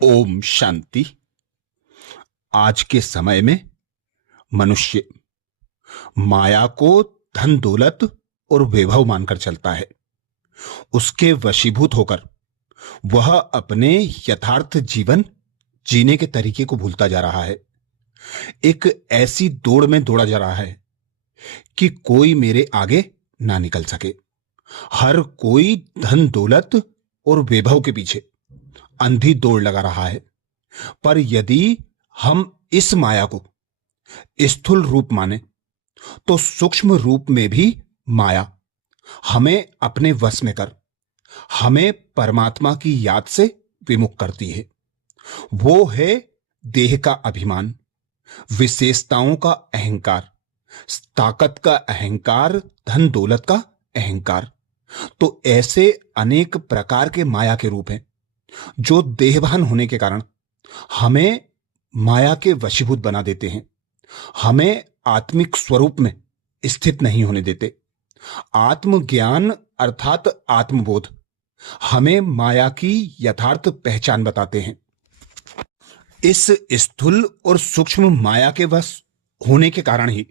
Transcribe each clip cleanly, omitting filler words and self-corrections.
ओम शांति। आज के समय में मनुष्य माया को धन दौलत और वैभव मानकर चलता है। उसके वशीभूत होकर वह अपने यथार्थ जीवन जीने के तरीके को भूलता जा रहा है। एक ऐसी दौड़ में दौड़ा जा रहा है कि कोई मेरे आगे ना निकल सके। हर कोई धन दौलत और वैभव के पीछे अंधी दौड़ लगा रहा है। पर यदि हम इस माया को स्थूल रूप माने तो सूक्ष्म रूप में भी माया हमें अपने वश में कर हमें परमात्मा की याद से विमुख करती है। वो है देह का अभिमान, विशेषताओं का अहंकार, ताकत का अहंकार, धन दौलत का अहंकार। तो ऐसे अनेक प्रकार के माया के रूप हैं जो देहभान होने के कारण हमें माया के वशीभूत बना देते हैं, हमें आत्मिक स्वरूप में स्थित नहीं होने देते। आत्मज्ञान अर्थात आत्मबोध हमें माया की यथार्थ पहचान बताते हैं। इस स्थूल और सूक्ष्म माया के वश होने के कारण ही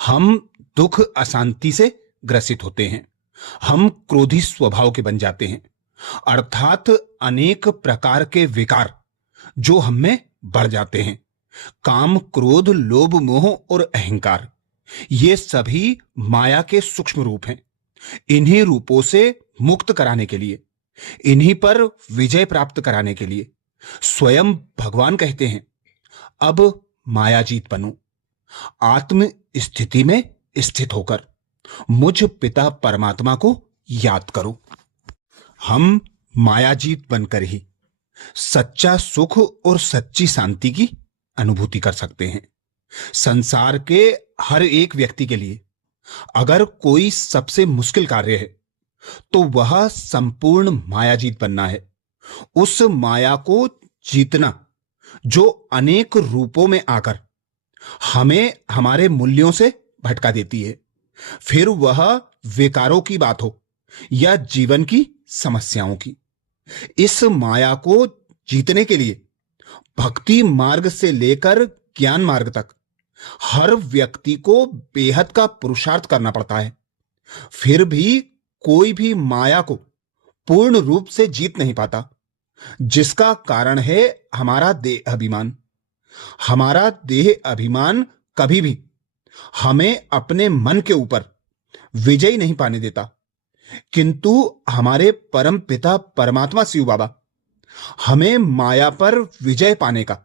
हम दुख अशांति से ग्रसित होते हैं। हम क्रोधी स्वभाव के बन जाते हैं, अर्थात अनेक प्रकार के विकार जो हम में बढ़ जाते हैं। काम, क्रोध, लोभ, मोह और अहंकार, ये सभी माया के सूक्ष्म रूप हैं। इन्हीं रूपों से मुक्त कराने के लिए, इन्हीं पर विजय प्राप्त कराने के लिए स्वयं भगवान कहते हैं, अब मायाजीत बनो। आत्म स्थिति में स्थित होकर मुझ पिता परमात्मा को याद करो। हम मायाजीत बनकर ही सच्चा सुख और सच्ची शांति की अनुभूति कर सकते हैं। संसार के हर एक व्यक्ति के लिए अगर कोई सबसे मुश्किल कार्य है तो वह संपूर्ण मायाजीत बनना है। उस माया को जीतना जो अनेक रूपों में आकर हमें हमारे मूल्यों से भटका देती है। फिर वह विकारों की बात हो या जीवन की समस्याओं की, इस माया को जीतने के लिए भक्ति मार्ग से लेकर ज्ञान मार्ग तक हर व्यक्ति को बेहद का पुरुषार्थ करना पड़ता है। फिर भी कोई भी माया को पूर्ण रूप से जीत नहीं पाता, जिसका कारण है हमारा देह अभिमान। हमारा देह अभिमान कभी भी हमें अपने मन के ऊपर विजयी नहीं पाने देता, किंतु हमारे परम पिता परमात्मा शिव बाबा हमें माया पर विजय पाने का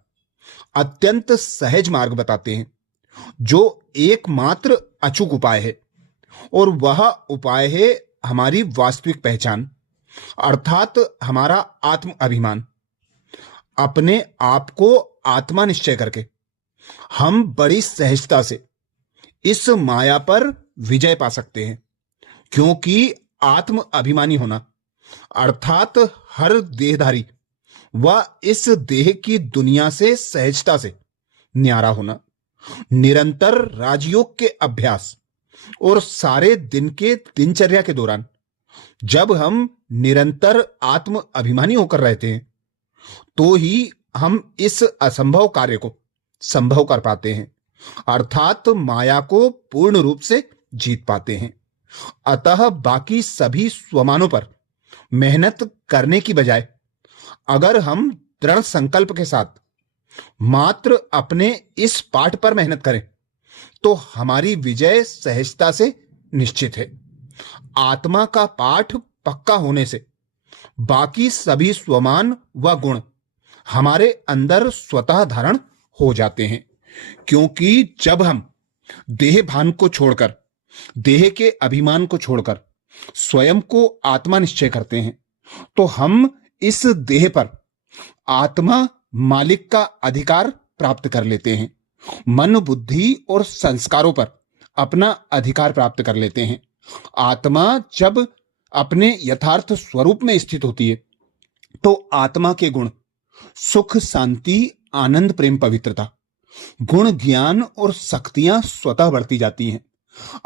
अत्यंत सहज मार्ग बताते हैं, जो एकमात्र अचूक उपाय है। और वह उपाय है हमारी वास्तविक पहचान, अर्थात हमारा आत्म अभिमान। अपने आप को आत्मा निश्चय करके हम बड़ी सहजता से इस माया पर विजय पा सकते हैं, क्योंकि आत्म अभिमानी होना अर्थात हर देहधारी व इस देह की दुनिया से सहजता से न्यारा होना, निरंतर राजयोग के अभ्यास और सारे दिन के दिनचर्या के दौरान जब हम निरंतर आत्म अभिमानी होकर रहते हैं तो ही हम इस असंभव कार्य को संभव कर पाते हैं, अर्थात माया को पूर्ण रूप से जीत पाते हैं। अतः बाकी सभी स्वमानों पर मेहनत करने की बजाय अगर हम दृढ़ संकल्प के साथ मात्र अपने इस पाठ पर मेहनत करें तो हमारी विजय सहजता से निश्चित है। आत्मा का पाठ पक्का होने से बाकी सभी स्वमान व गुण हमारे अंदर स्वतः धारण हो जाते हैं, क्योंकि जब हम देह भान को छोड़कर, देह के अभिमान को छोड़कर स्वयं को आत्मा निश्चय करते हैं तो हम इस देह पर आत्मा मालिक का अधिकार प्राप्त कर लेते हैं, मन, बुद्धि और संस्कारों पर अपना अधिकार प्राप्त कर लेते हैं। आत्मा जब अपने यथार्थ स्वरूप में स्थित होती है तो आत्मा के गुण सुख, शांति, आनंद, प्रेम, पवित्रता, गुण, ज्ञान और शक्तियां स्वतः बढ़ती जाती हैं।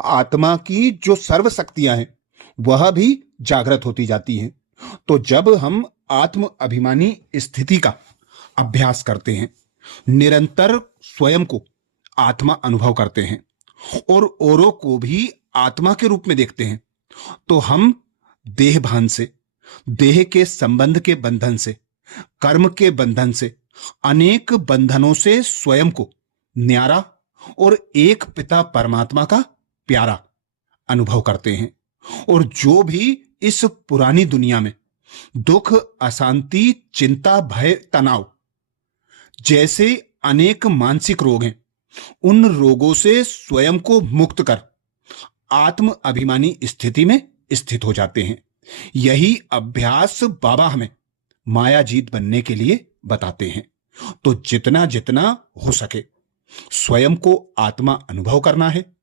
आत्मा की जो सर्व शक्तियां हैं वह भी जागृत होती जाती हैं। तो जब हम आत्म अभिमानी स्थिति का अभ्यास करते हैं, निरंतर स्वयं को आत्मा अनुभव करते हैं और औरों को भी आत्मा के रूप में देखते हैं, तो हम देह भान से, देह के संबंध के बंधन से, कर्म के बंधन से, अनेक बंधनों से स्वयं को न्यारा और एक पिता परमात्मा का प्यारा अनुभव करते हैं। और जो भी इस पुरानी दुनिया में दुख, अशांति, चिंता, भय, तनाव जैसे अनेक मानसिक रोग हैं, उन रोगों से स्वयं को मुक्त कर आत्म अभिमानी स्थिति में स्थित हो जाते हैं। यही अभ्यास बाबा हमें मायाजीत बनने के लिए बताते हैं। तो जितना जितना हो सके स्वयं को आत्मा अनुभव करना है,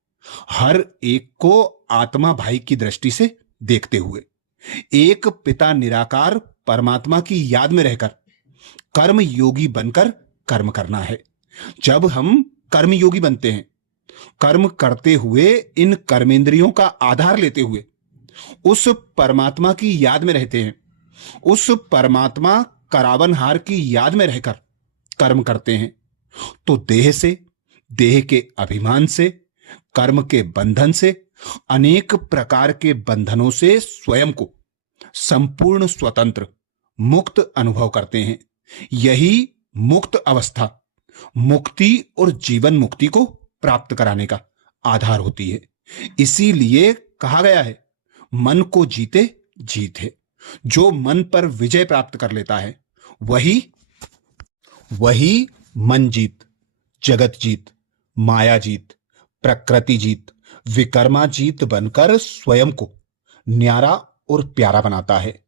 हर एक को आत्मा भाई की दृष्टि से देखते हुए एक पिता निराकार परमात्मा की याद में रहकर कर्म योगी बनकर कर्म करना है। जब हम कर्म योगी बनते हैं, कर्म करते हुए इन कर्मेंद्रियों का आधार लेते हुए उस परमात्मा की याद में रहते हैं, उस परमात्मा करावनहार की याद में रहकर कर्म करते हैं, तो देह से, देह के अभिमान से, कर्म के बंधन से, अनेक प्रकार के बंधनों से स्वयं को संपूर्ण स्वतंत्र मुक्त अनुभव करते हैं। यही मुक्त अवस्था मुक्ति और जीवन मुक्ति को प्राप्त कराने का आधार होती है। इसीलिए कहा गया है, मन को जीते जीत है। जो मन पर विजय प्राप्त कर लेता है वही मन जीत, जगत जीत, माया जीत, प्रकृति जीत, विकर्मा जीत बनकर स्वयं को न्यारा और प्यारा बनाता है।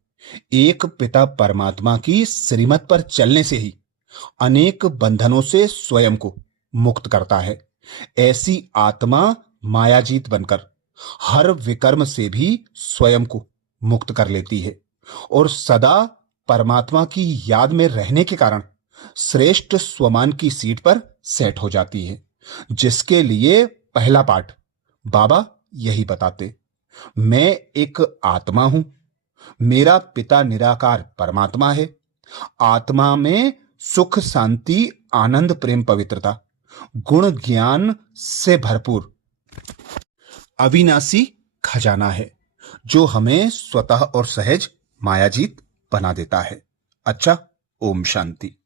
एक पिता परमात्मा की श्रीमत पर चलने से ही अनेक बंधनों से स्वयं को मुक्त करता है। ऐसी आत्मा मायाजीत बनकर हर विकर्म से भी स्वयं को मुक्त कर लेती है और सदा परमात्मा की याद में रहने के कारण श्रेष्ठ स्वमान की सीट पर सेट हो जाती है। जिसके लिए पहला पाठ बाबा यही बताते, मैं एक आत्मा हूं, मेरा पिता निराकार परमात्मा है, आत्मा में सुख, शांति, आनंद, प्रेम, पवित्रता, गुण, ज्ञान से भरपूर अविनाशी खजाना है, जो हमें स्वतः और सहज मायाजीत बना देता है। अच्छा, ओम शांति।